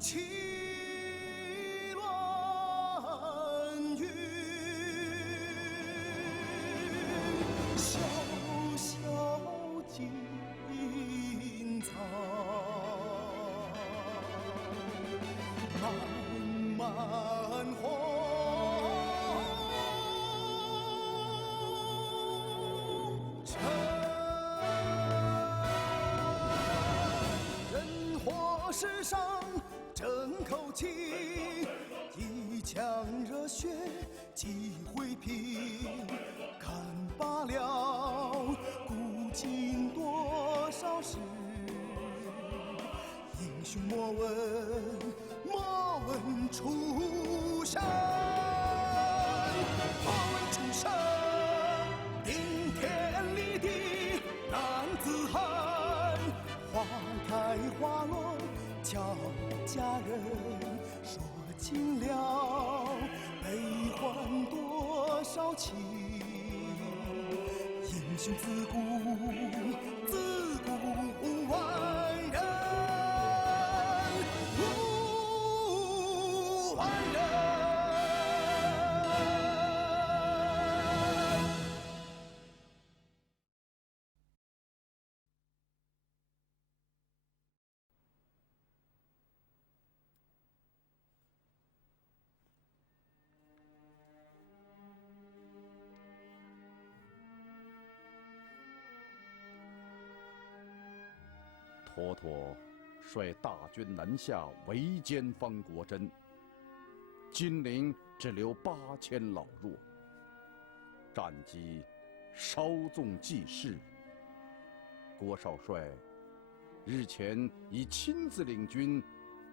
气乱云，萧萧青草，漫漫红尘。人活世上争口气，一腔热血几回平。看罢了古今多少事，英雄莫问出身，莫问出身，顶天立地男子汉，花开花落俏佳人，说尽了悲欢多少情，英雄自古万人，万人。妥妥率大军南下围歼方国珍，金陵只留8000老弱，战机稍纵即逝。郭少帅日前已亲自领军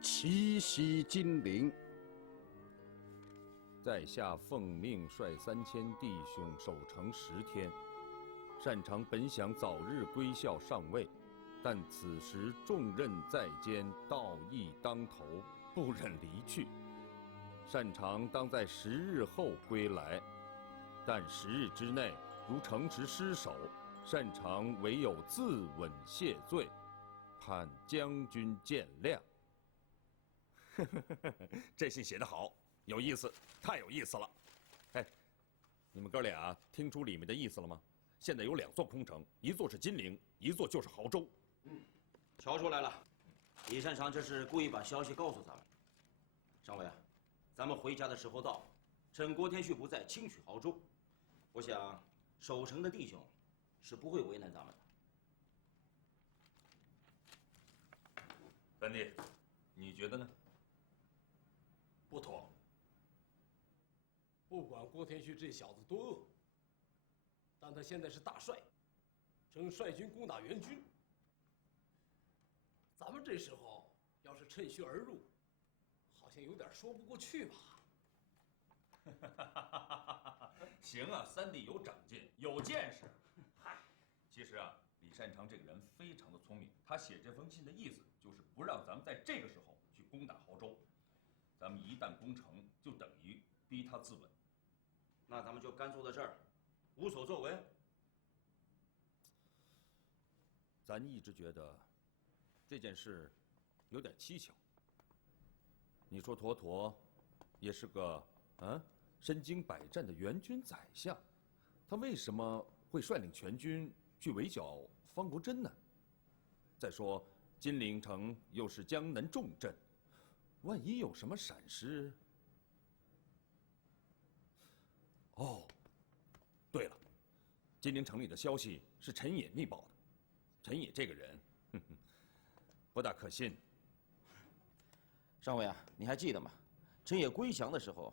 奇袭金陵。在下奉命率3000弟兄守城10天，擅长本想早日归校上位。但此时重任在肩，道义当头，不忍离去。擅长当在10日后归来，但10日之内如城池失守，擅长唯有自刎谢罪，盼将军见谅。这信写得好，有意思，太有意思了。哎，你们哥俩听出里面的意思了吗？现在有2座空城，一座是金陵，一座就是亳州。瞧出来了，李善长这是故意把消息告诉咱们。上尉，咱们回家的时候到，趁郭天旭不在，轻取亳州。我想守城的弟兄是不会为难咱们的。班弟，你觉得呢？不妥。不管郭天旭这小子多恶，但他现在是大帅，正率军攻打援军。咱们这时候要是趁虚而入，好像有点说不过去吧？行啊，三弟有长进，有见识。嗨，其实啊，李善长这个人非常的聪明，他写这封信的意思就是不让咱们在这个时候去攻打亳州。咱们一旦攻城，就等于逼他自刎。那咱们就干坐在这儿，无所作为。咱一直觉得这件事有点蹊跷。你说妥妥也是个身经百战的援军宰相，他为什么会率领全军去围剿方国珍呢？再说金陵城又是江南重镇，万一有什么闪失……哦，对了，金陵城里的消息是陈野密报的。陈野这个人，不大可信。上尉啊，你还记得吗？陈野归降的时候，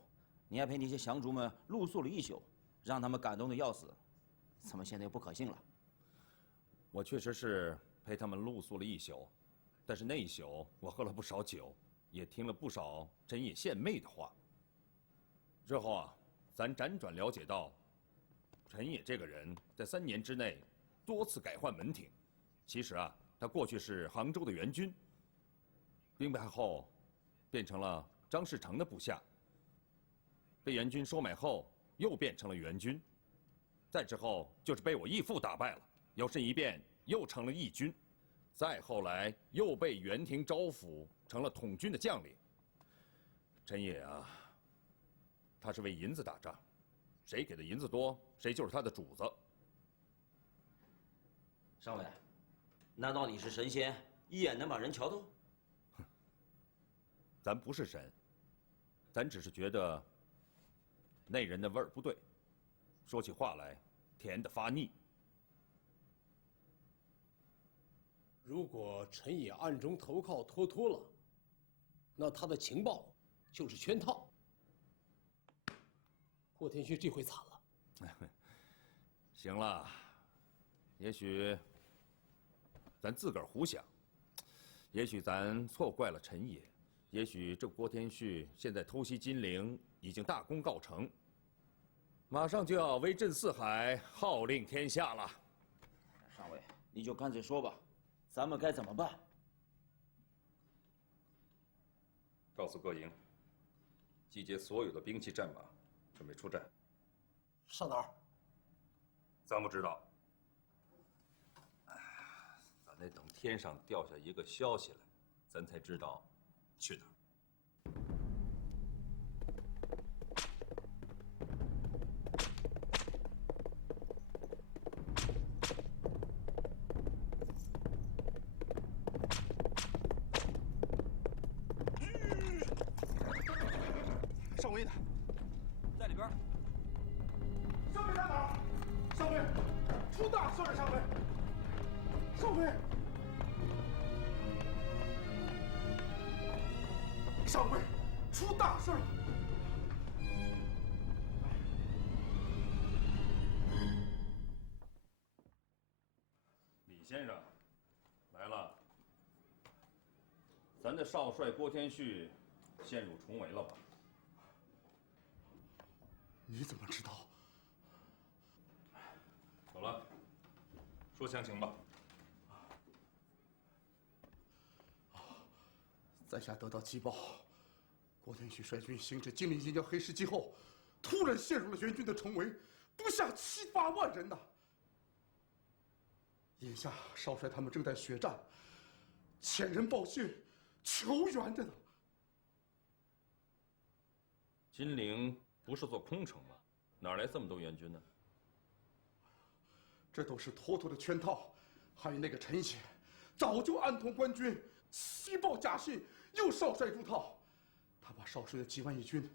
你还陪那些降卒们露宿了1宿，让他们感动的要死。怎么现在又不可信了？我确实是陪他们露宿了1宿，但是那1宿我喝了不少酒，也听了不少陈野献媚的话。之后啊，咱辗转了解到，陈野这个人在3年之内多次改换门庭。其实啊，他过去是杭州的援军，兵败后变成了张士诚的部下，被援军收买后又变成了援军，再之后就是被我义父打败了，摇身一变又成了义军。再后来又被元廷招抚，成了统军的将领。陈野啊，他是为银子打仗，谁给的银子多，谁就是他的主子。上尉，难道你是神仙，一眼能把人瞧透？咱不是神，咱只是觉得那人的味儿不对，说起话来甜得发腻。如果陈野暗中投靠脱脱了，那他的情报就是圈套。郭天旭这回惨了。行了，也许咱自个儿胡想，也许咱错怪了陈野，也许这郭天旭现在偷袭金陵已经大功告成，马上就要威震四海，号令天下了。上尉，你就干脆说吧，咱们该怎么办？告诉各营，集结所有的兵器战马，准备出战。上哪儿？咱不知道，咱得等天上掉下一个消息来，咱才知道去哪儿。上尉呢？在里边。上尉在哪儿？上尉，出大事了！上尉，上尉，上尉，出大事了！李先生，来了。咱的少帅郭天旭陷入重围了吧？你怎么知道？走了，说详情吧。在下得到急报，郭天旭率军行至金陵近郊黑石矶后，突然陷入了元军的重围，不下7、8万人呐。眼下少帅他们正在血战，遣人报信，求援着呢。金陵不是座空城吗？哪来这么多援军呢？这都是妥妥的圈套，还有那个陈协，早就暗通官军，西报假信，诱少帅入套。他把少帅的几万义军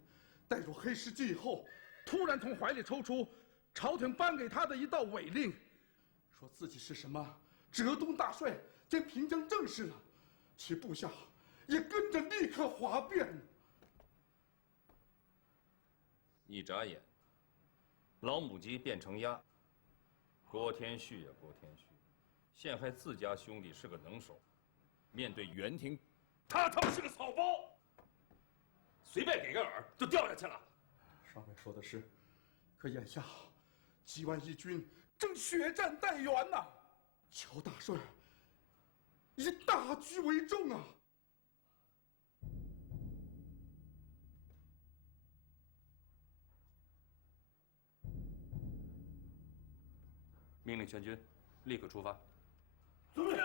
带入黑石矶以后，突然从怀里抽出朝廷颁给他的一道伪令，说自己是什么浙东大帅兼平江正事了，其部下也跟着立刻哗变。一眨眼，老母鸡变成鸭。郭天旭呀，郭天旭，陷害自家兄弟是个能手，面对元廷，他他妈是个草包，随便给个饵就掉下去了。上尉说的是，可眼下几万义军正血战待援呐，乔大帅以大局为重啊！命令全军立刻出发。遵命。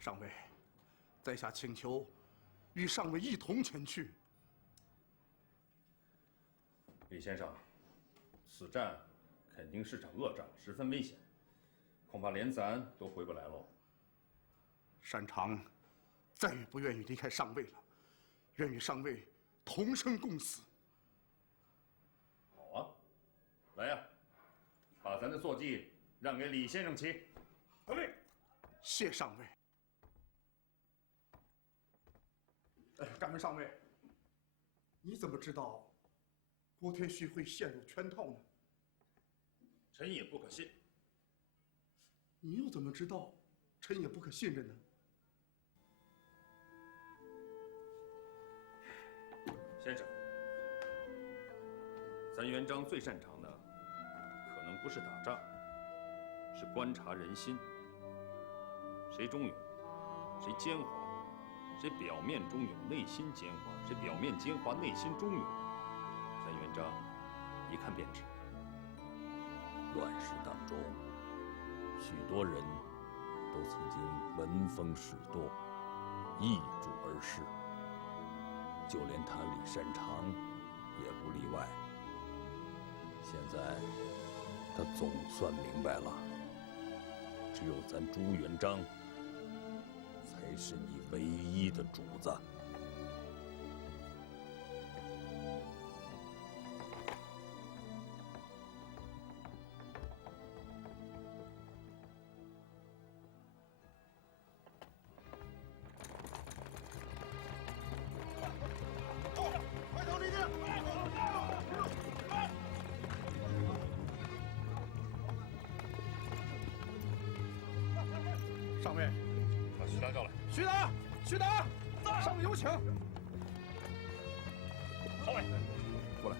上尉，在下请求与上尉一同前去。李先生，此战肯定是场恶仗，十分危险，恐怕连咱都回不来喽。擅长再也不愿意离开上尉了，愿与上尉同生共死。好啊，来呀，把咱的坐骑让给李先生骑。得令。谢上尉。敢问上尉，你怎么知道郭天旭会陷入圈套呢？臣也不可信。你又怎么知道臣也不可信任呢？先生，咱元璋最擅长的，可能不是打仗，是观察人心。谁忠勇，谁奸猾，谁表面忠勇，内心奸猾，谁表面奸猾，内心忠勇，咱元璋一看便知。乱世当中，许多人都曾经闻风使舵，易主而逝，就连他李善长也不例外。现在他总算明白了，只有咱朱元璋才是你唯一的主子。上尉，把徐达叫来。徐达，徐达，上尉有请。少尉，过来。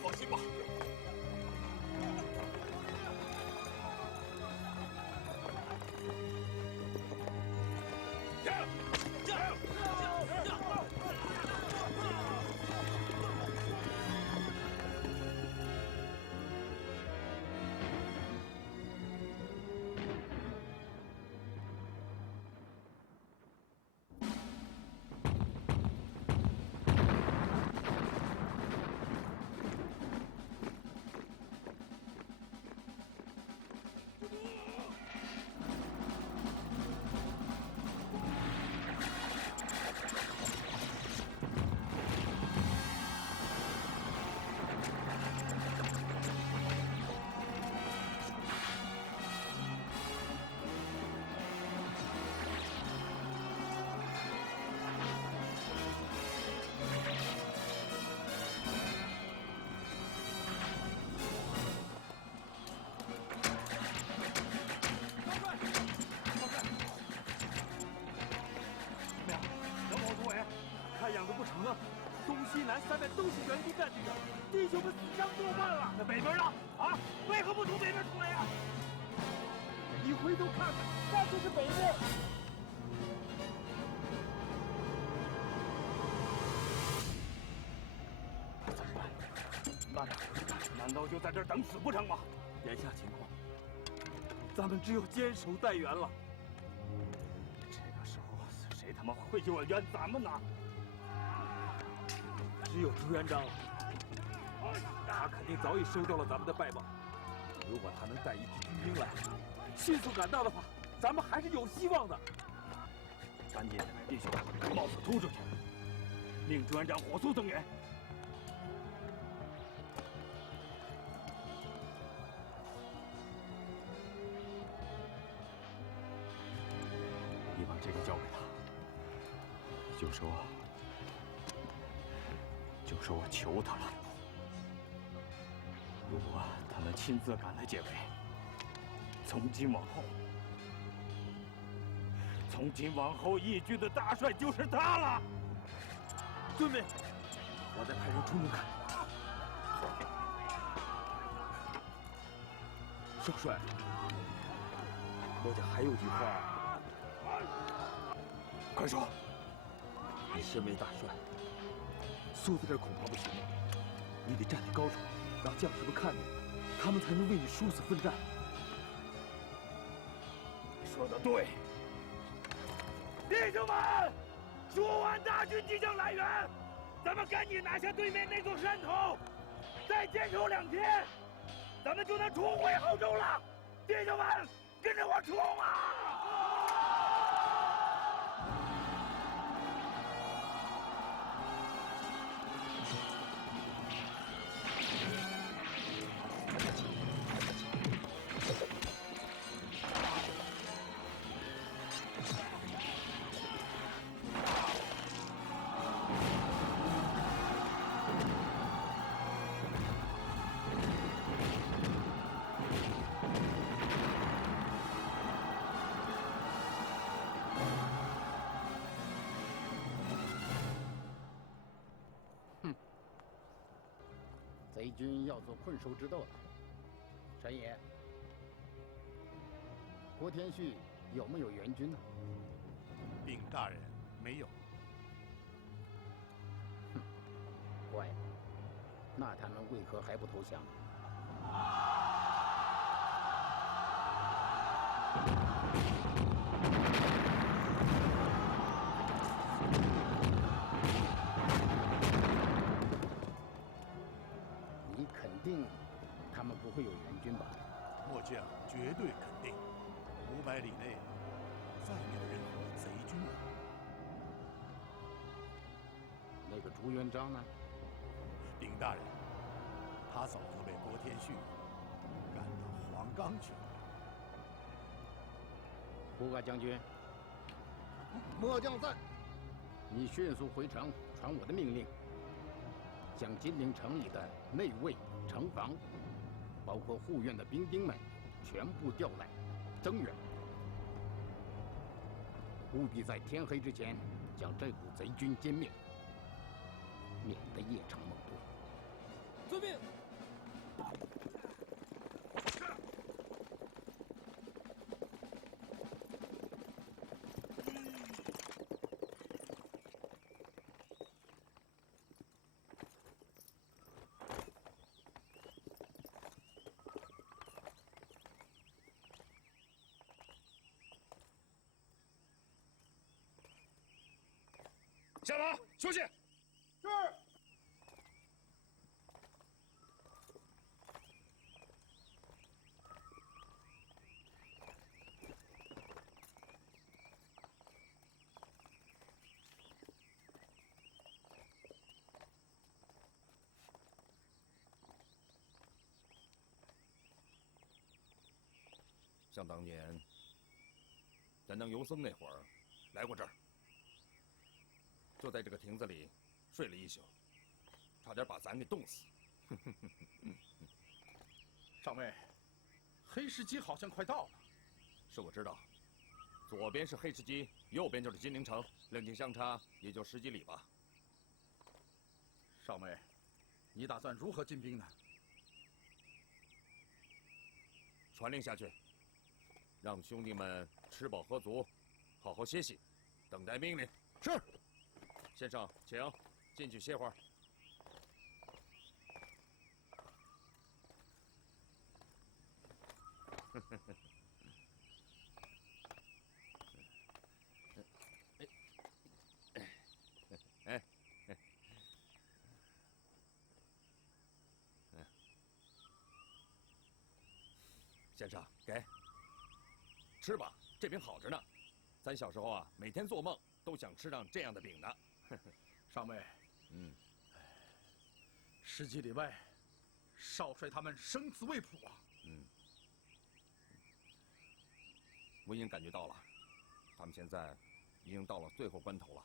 放心吧。东西南三面都是援军占据着，弟兄们死伤多半了。那北边呢？啊，为何不从北边出来呀？你回头看看，那就是北面。慢点，难道就在这儿等死不成吗？眼下情况，咱们只有坚守待援了。这个时候，谁他妈会救援咱们呢？只有朱元璋了，他肯定早已收到了咱们的败报。如果他能带一支军兵来，迅速赶到的话，咱们还是有希望的。赶紧，弟兄，把帽子突出去，令朱元璋火速增援。你把这个交给他，就说我求他了，如果他能亲自赶来解围，从今往后，义军的大帅就是他了。遵命，我再派人出门看。少帅，我家还有句话，快说。你身为大帅，缩在这儿恐怕不行，你得站在高处，让将士们看见，他们才能为你殊死奋战。说得对，弟兄们，蜀汉大军即将来援，咱们赶紧拿下对面那座山头，再坚守2天，咱们就能重回亳州了。弟兄们，跟着我冲啊！贼军要做困兽之斗的，陈爷，郭天旭有没有援军呢？禀大人，没有。怪了，那他们为何还不投降？你肯定他们不会有援军吧？末将绝对肯定，500里内再没有任何贼军了。那个朱元璋呢？禀大人，他早就被郭天旭赶到黄冈去了。胡嘎将军，末将在。你迅速回城传我的命令，将金陵城里的内卫、城防，包括护院的兵丁们，全部调来增援，务必在天黑之前将这股贼军歼灭，免得夜长梦多。遵命。下马休息。是。想当年，咱当游僧那会儿，来过这儿，就在这个亭子里睡了一宿，差点把咱给冻死。上尉，黑石矶好像快到了。是我知道，左边是黑石矶，右边就是金陵城，两境相差也就10几里吧。上尉，你打算如何进兵呢？传令下去，让兄弟们吃饱喝足，好好歇息，等待命令。是。先生，请进去歇会儿。先生，给吃吧，这饼好着呢。咱小时候啊，每天做梦都想吃上这样的饼呢。上尉10几里外，少帅他们生死未卜啊。我已经感觉到了，他们现在已经到了最后关头了。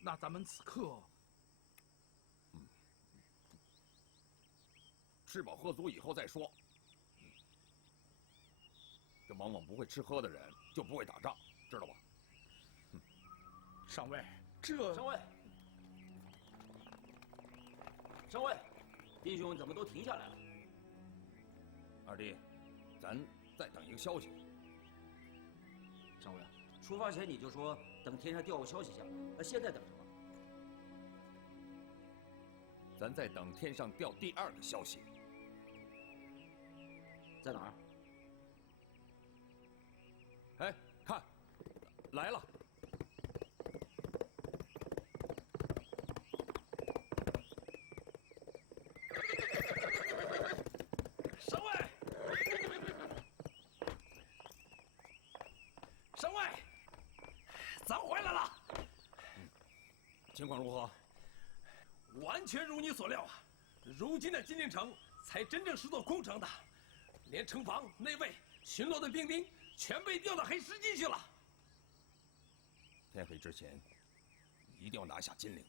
那咱们此刻，吃饱喝足以后再说。这往往不会吃喝的人就不会打仗，知道吧？上尉，这上尉，上尉，弟兄怎么都停下来了？二弟，咱再等一个消息。上尉，出发前你就说等天上掉个消息下来，那现在等什么？咱再等天上掉第2个消息。在哪儿？哎，看，来了。上尉，上尉，咱回来了。情况如何？完全如你所料啊！如今的金陵城才真正是座空城的，连城防、内卫、巡逻的兵丁全被调到黑石矶去了。天黑之前，一定要拿下金陵。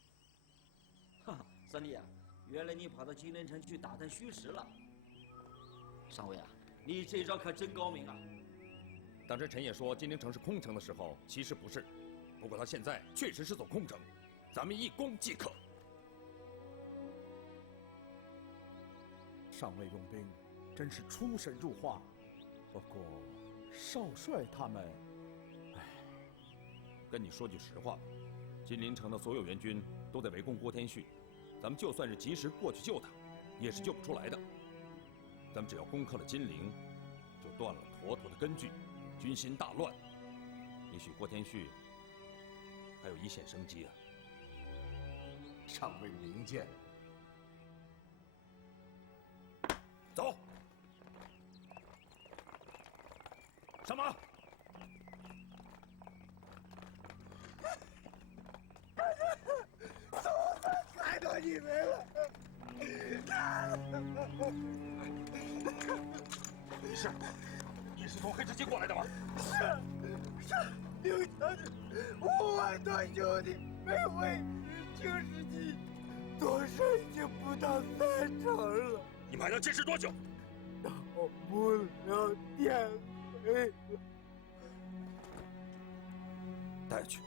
哈哈，三弟啊，原来你跑到金陵城去打探虚实了。上尉啊，你这招可真高明啊！当时陈也说金陵城是空城的时候，其实不是。不过他现在确实是座空城，咱们一攻即可。上尉用兵真是出神入化。不过，少帅他们，跟你说句实话吧，金陵城的所有援军都在围攻郭天旭，咱们就算是及时过去救他，也是救不出来的。咱们只要攻克了金陵，就断了妥妥的根据，军心大乱，也许郭天旭还有一线生机啊。上尉明鉴。走，上马。看到你们了。是，你是从黑石矶过来的吗？是，刘强的5万多兄弟被围青石矶，多少已经不到3成了。你们还能坚持多久？到不了天黑了。带去。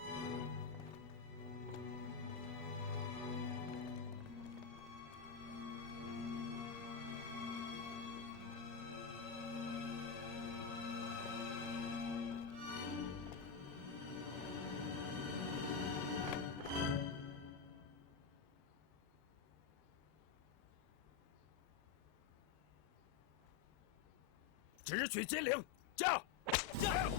直取金陵，驾！加油！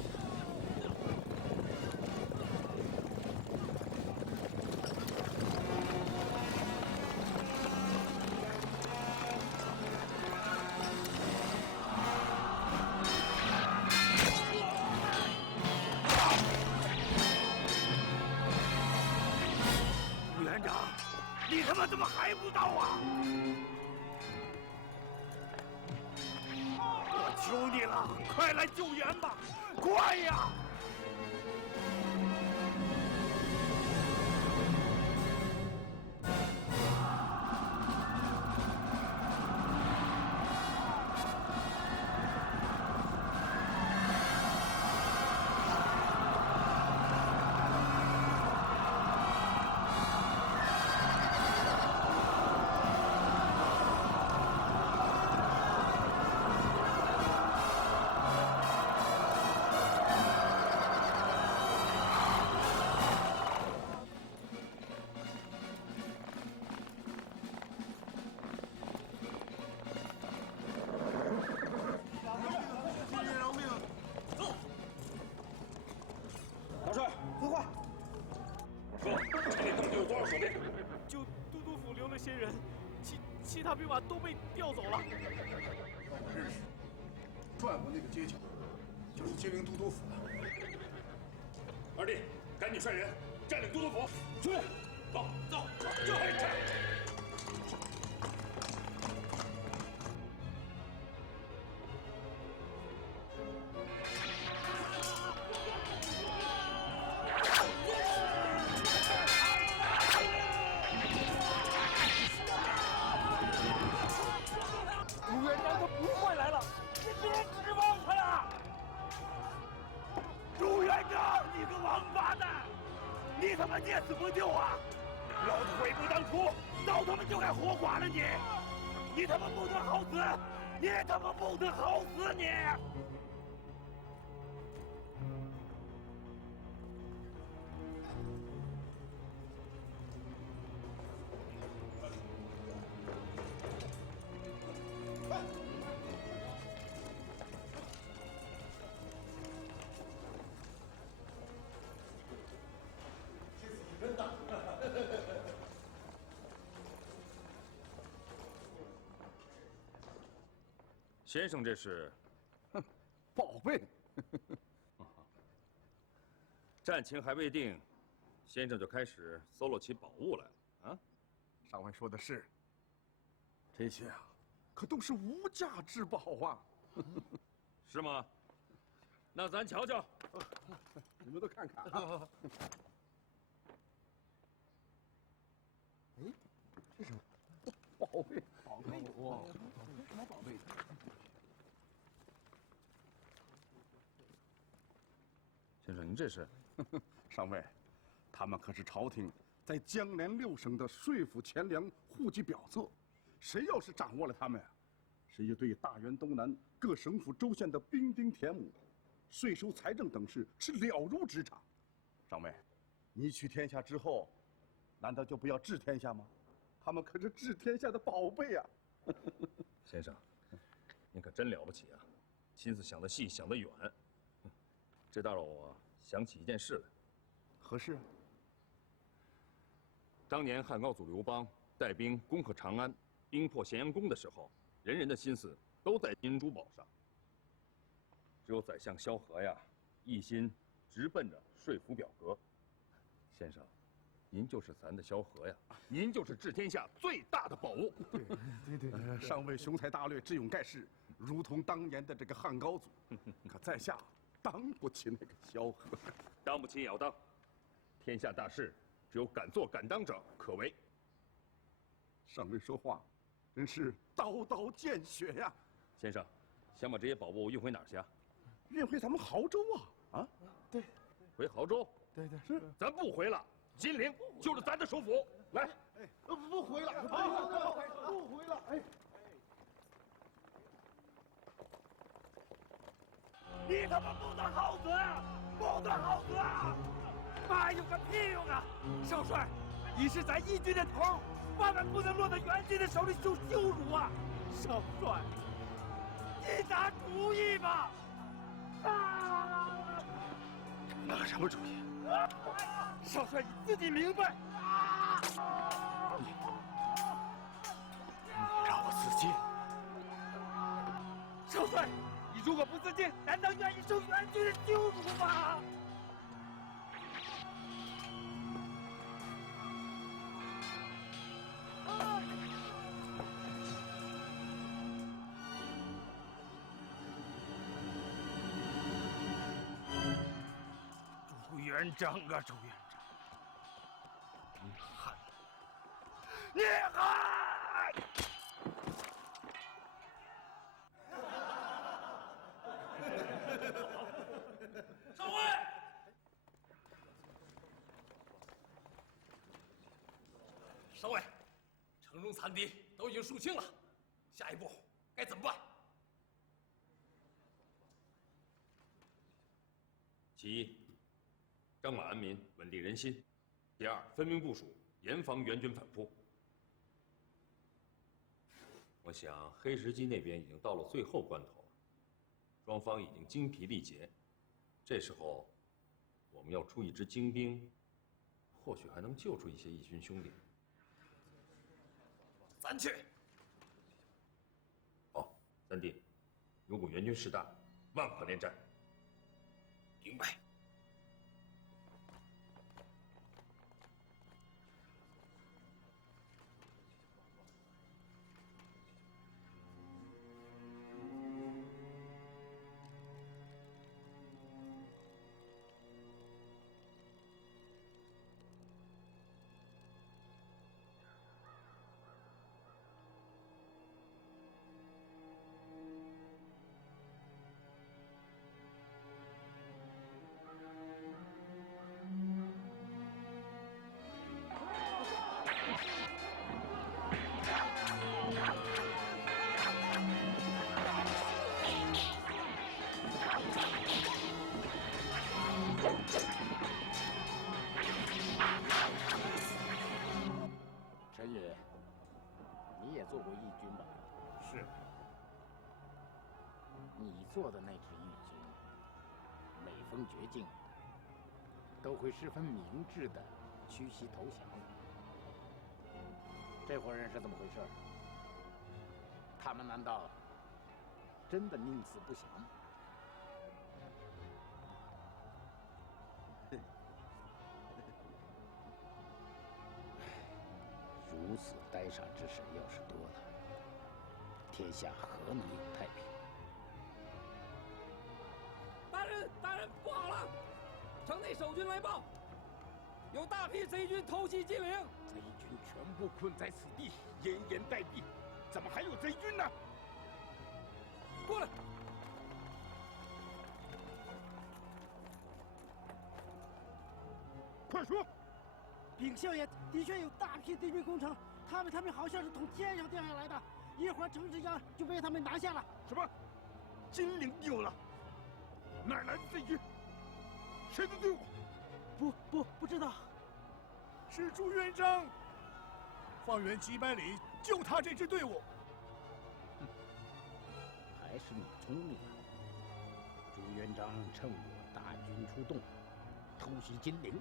朱元璋，你他妈怎么还不到啊？求你了，快来救援吧！快呀！其他兵马都被调走了。我认识，转过那个街角，就是金陵都督府的。二弟，赶紧率人占领都督府，去！走走，就这。你他妈见死不救啊！老子悔不当初，早他妈就该活剐了你！你他妈不得好死！你他妈不得好死你！先生，这是宝贝。战情还未定，先生就开始搜罗起宝物来了啊！上尉说的是，这些啊，可都是无价之宝啊！是吗？那咱瞧瞧。你们都看看啊！哎，这是宝贝，宝贝哇！什么宝贝？先生，您这是？上尉，他们可是朝廷在江南6省的税赋钱粮户籍表册，谁要是掌握了他们，是以对大元东南各省府州县的兵丁田亩、税收财政等事是了如指掌。上尉，你取天下之后，难道就不要治天下吗？他们可是治天下的宝贝啊！先生，您可真了不起啊，心思想得细，想得远。这倒让我想起一件事来。何事？当年汉高祖刘邦带兵攻克长安，兵破咸阳宫的时候，人人的心思都在金银珠宝上。只有宰相萧何呀，一心直奔着说服表格。先生，您就是咱的萧何呀，您就是治天下最大的宝物。对，上尉雄才大略，智勇盖世，如同当年的这个汉高祖。可在下当不起那个萧何，当不起也要当。天下大事，只有敢做敢当者可为。上尉说话，真是刀刀见血呀！先生，想把这些宝物运回哪儿去啊？运回咱们亳州啊！啊，对，回亳州。对，是。咱不回了，金陵就是咱的首府。来，不回了，不回了，哎。你他妈不得好死啊！不得好死啊！妈有个屁用啊！少帅，你是咱义军的头，万万不能落在袁军的手里受羞辱啊！少帅，你拿主意吧！啊！拿什么主意？少帅，你自己明白。你让我自尽？少帅，你如果不自尽，难道愿意受袁军的羞辱吗？朱元璋啊，朱元璋，你汉，你汉！少尉，少尉，城中残敌都已经肃清了，下一步该怎么办？其一，张马安民，稳定人心；其二，分兵部署，严防援军反扑。我想黑石矶那边已经到了最后关头了，双方已经精疲力竭，这时候我们要出一支精兵，或许还能救出一些义军兄弟。咱去。好，三弟，如果援军势大，万不可恋战。明白。陈宇，你也做过义军吧？是。你做的那支义军，每逢绝境，都会十分明智地屈膝投降。这伙人是怎么回事？他们难道真的宁死不降吗？如此呆傻之神要是多了，天下何能有太平？大人，不好了！城内守军来报，有大批贼军偷袭金陵。贼军全部困在此地，严严待毙，怎么还有贼军呢？过来！快说！禀相爷，的确有大批敌军攻城，他们好像是从天上掉下来的，一会儿城池江就被他们拿下了。什么？金陵丢了？哪儿来的贼军？谁的队伍？不知道。是朱元璋。方圆几百里就他这支队伍。还是你聪明啊！朱元璋趁我大军出动，偷袭金陵，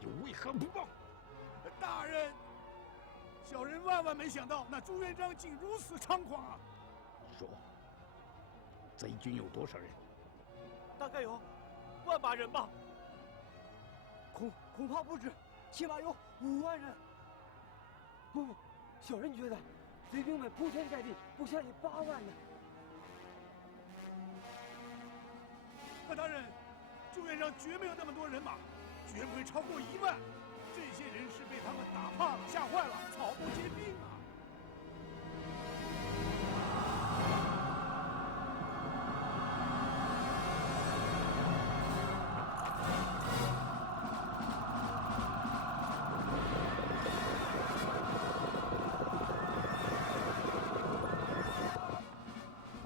又为何不报？大人，小人万万没想到，那朱元璋竟如此猖狂啊！说，贼军有多少人？大概有10000人吧。恐怕不止，起码有5万人。不，小人觉得贼兵们铺天盖地，不下也8万呢。可大人，朱元璋绝没有那么多人马，绝不会超过1万。这些人是被他们打怕了、吓坏了，草木皆兵啊！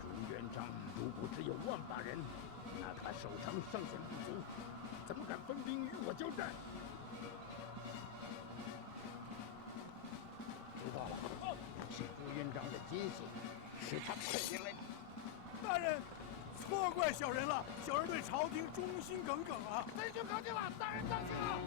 朱元璋如果只有10000人，那他守城尚显不足，怎么敢分兵与我交战？知道了，是朱元璋的奸细，是他派人来。大人，错怪小人了，小人对朝廷忠心耿耿啊！贼军靠近了，大人当心啊！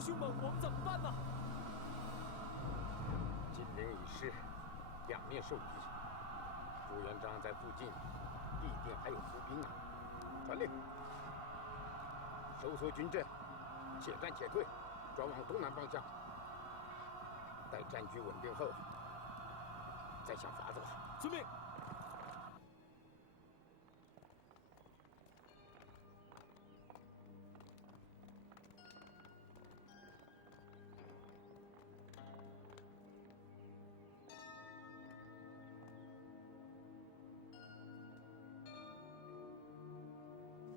凶猛，我们怎么办呢？金陵已失，两面受敌，朱元璋在附近必定还有伏兵啊！传令，收缩军阵，且战且退，转往东南方向。待战局稳定后，再想法子吧。遵命。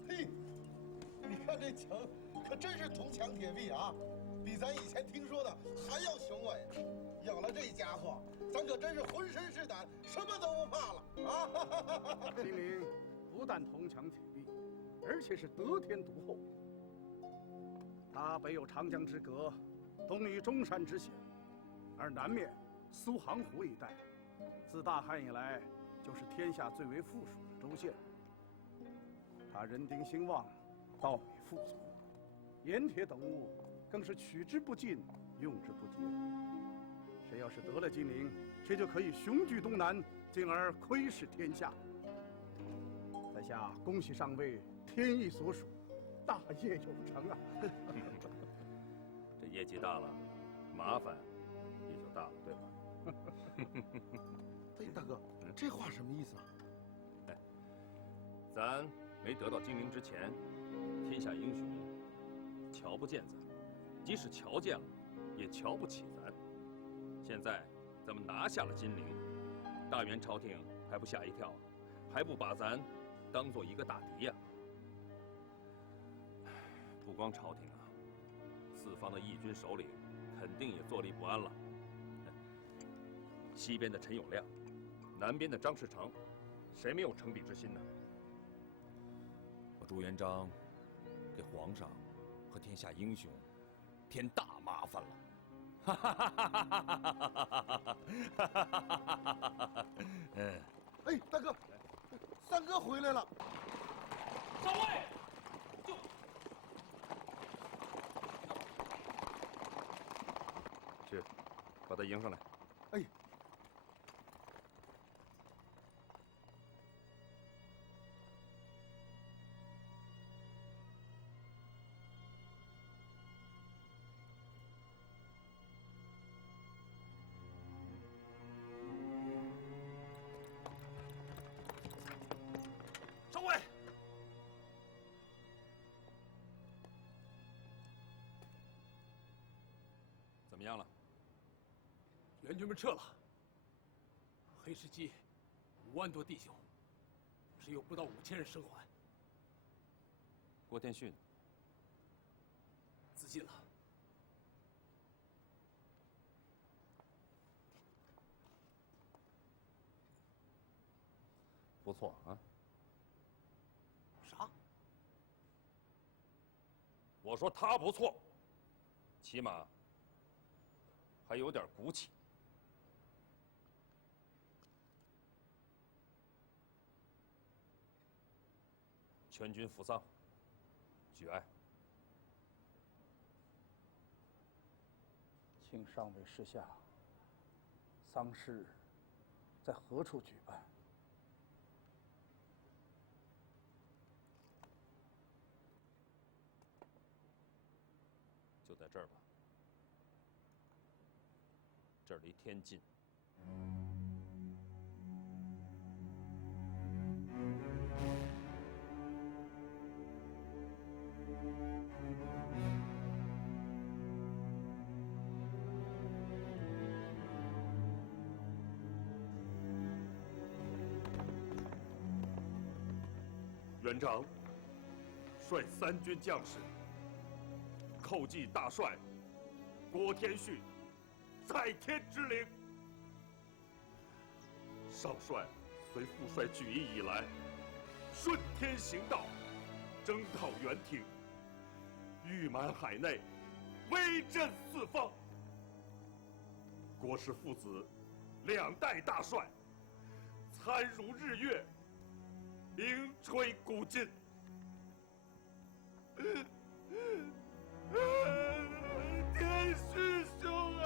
嘿，你看这墙，可真是铜墙铁壁啊，比咱以前听说的还要雄伟。有了这家伙，咱可真是浑身是胆，什么都不怕了啊！金陵不但铜墙铁壁，而且是得天独厚。它北有长江之隔，东与中山之险，而南面苏杭湖一带，自大汉以来就是天下最为富庶的州县。它人丁兴旺，稻米富足，盐铁等物更是取之不尽，用之不竭。谁要是得了金陵，谁就可以雄踞东南，进而窥视天下。在下恭喜上尉天意所属，大业有成啊！这业绩大了，麻烦也就大了，对吧？哎，大哥，这话什么意思啊？哎，咱没得到金陵之前，天下英雄瞧不见咱，即使瞧见了，也瞧不起咱。现在咱们拿下了金陵，大元朝廷还不吓一跳，还不把咱当做一个大敌呀？不光朝廷啊，四方的义军首领肯定也坐立不安了。西边的陈友谅，南边的张士诚，谁没有成笔之心呢？我朱元璋给皇上和天下英雄添大麻烦了。哈哈哈哈哈哈！哎，大哥，三哥回来了。少尉，去，把他迎上来。哎。少尉，怎么样了？援军们撤了。黑石矶5万多弟兄，只有不到5000人生还。郭天旭呢？自尽了。不错啊。啥？我说他不错，起码还有点骨气。全军服丧，举哀。请上尉示下，丧事在何处举办？就在这儿吧，这儿离天近。元长，率3军将士，叩祭大帅郭天旭在天之灵。少帅随副帅举义以来，顺天行道，征讨元廷，誉满海内，威震四方。郭氏父子2代大帅，参如日月，名垂古今。天旭兄啊！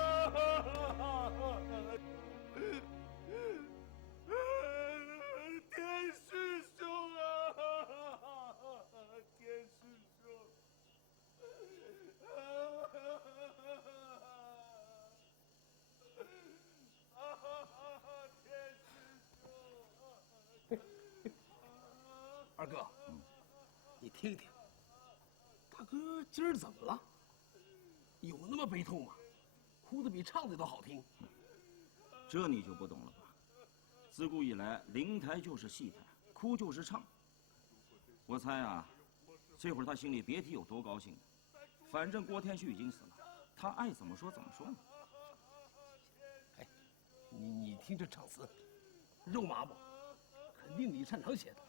天旭兄啊！天旭兄！二哥，你听听，大哥今儿怎么了？有那么悲痛吗？哭得比唱的都好听。这你就不懂了吧？自古以来，灵台就是戏台，哭就是唱。我猜啊，这会儿他心里别提有多高兴了。反正郭天旭已经死了，他爱怎么说怎么说呢。哎，你听这唱词，肉麻不？肯定李善长写的。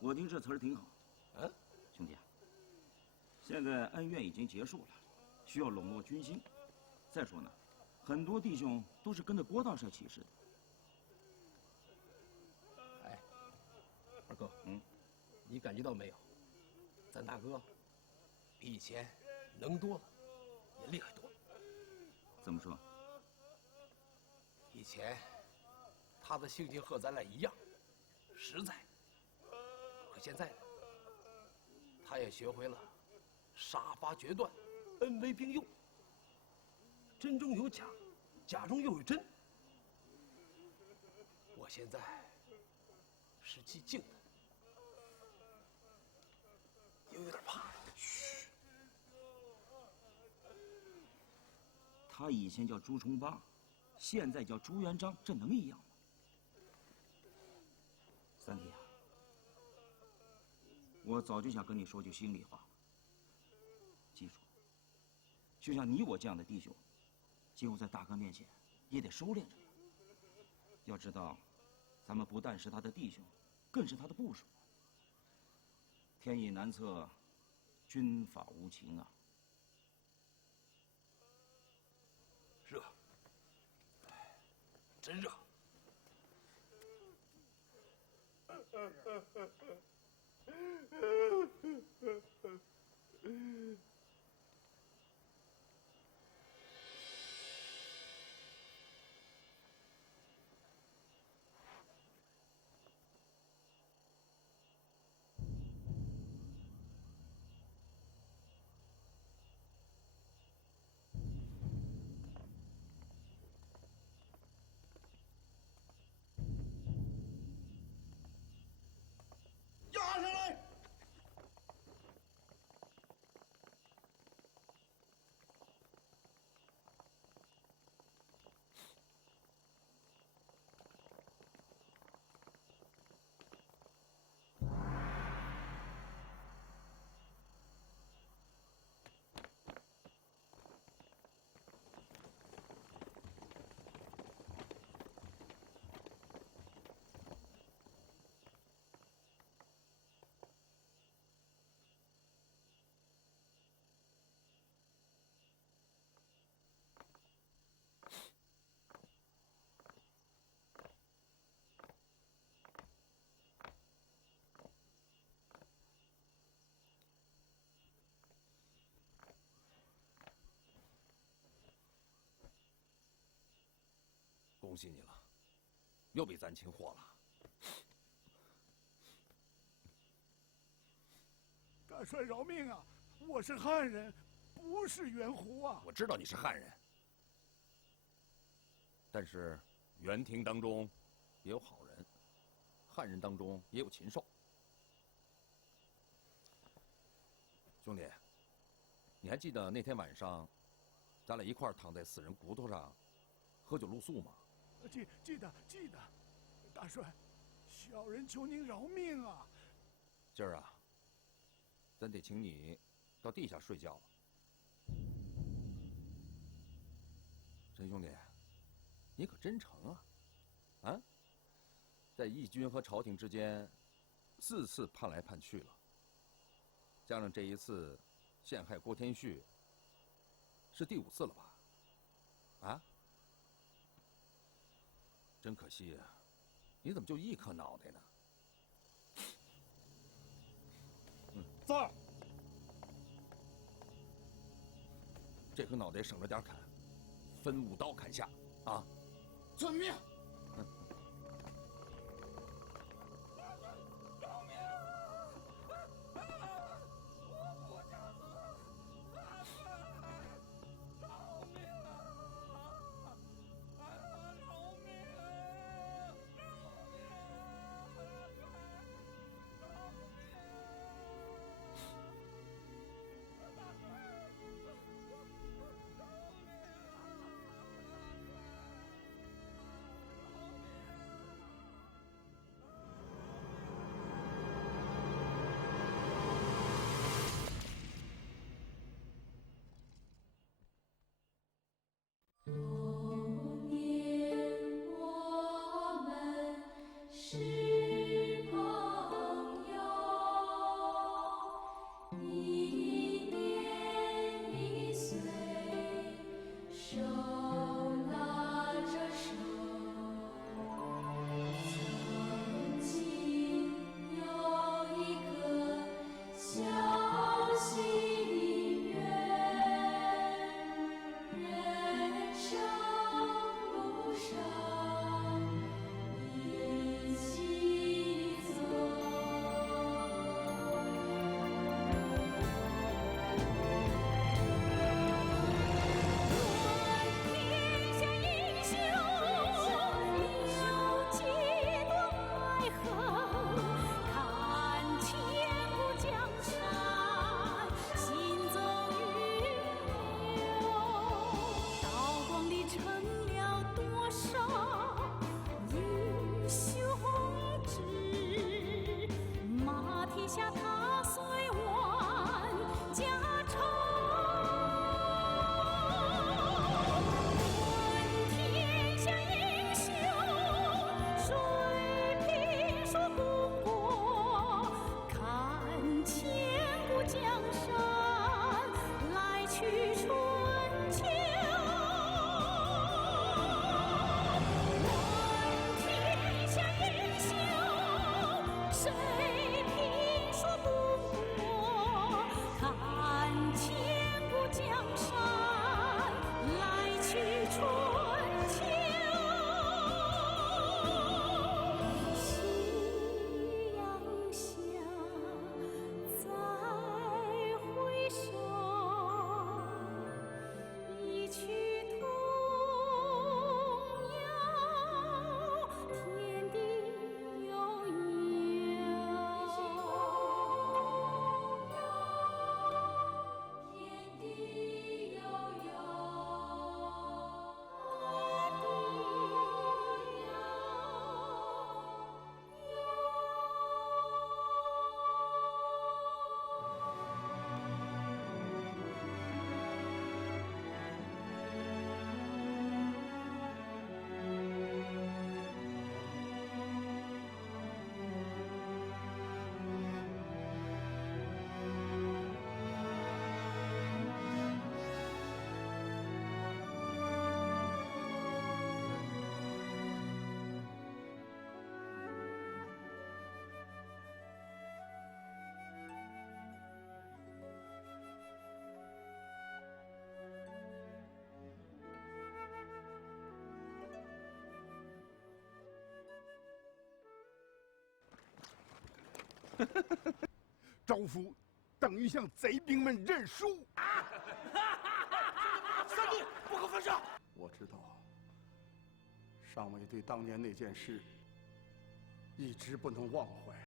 我听这词儿挺好。嗯，兄弟啊，现在恩怨已经结束了，需要笼络军心。再说呢，很多弟兄都是跟着郭大帅起事的。哎，二哥，你感觉到没有？咱大哥比以前能多了，也厉害多了。怎么说？以前他的性情和咱俩一样，实在。可现在呢，他也学会了杀伐决断，恩威并用。真中有假，假中又有真。我现在是既敬的，又有点怕。嘘。他以前叫朱重八，现在叫朱元璋，这能一样吗？三弟啊，我早就想跟你说句心里话。记住，就像你我这样的弟兄，今后在大哥面前也得收敛着点。要知道，咱们不但是他的弟兄，更是他的部属。天意难测，军法无情啊！热，真热。压上来！恭喜你了，又被咱擒获了。大帅饶命啊！我是汉人，不是猿狐啊！我知道你是汉人，但是园亭当中也有好人，汉人当中也有禽兽。兄弟，你还记得那天晚上，咱俩一块儿躺在死人骨头上，喝酒露宿吗？记得，大帅，小人求您饶命啊！今儿啊，咱得请你到地下睡觉了。陈兄弟，你可真诚啊！啊，在义军和朝廷之间4次盼来盼去了，加上这一次陷害郭天旭，是第5次了吧？啊？真可惜呀，你怎么就一颗脑袋呢？在。这颗脑袋省着点砍，分5刀砍下，啊！遵命。招夫等于向贼兵们认输。三弟，不可分上！我知道，上尉对当年那件事一直不能忘怀。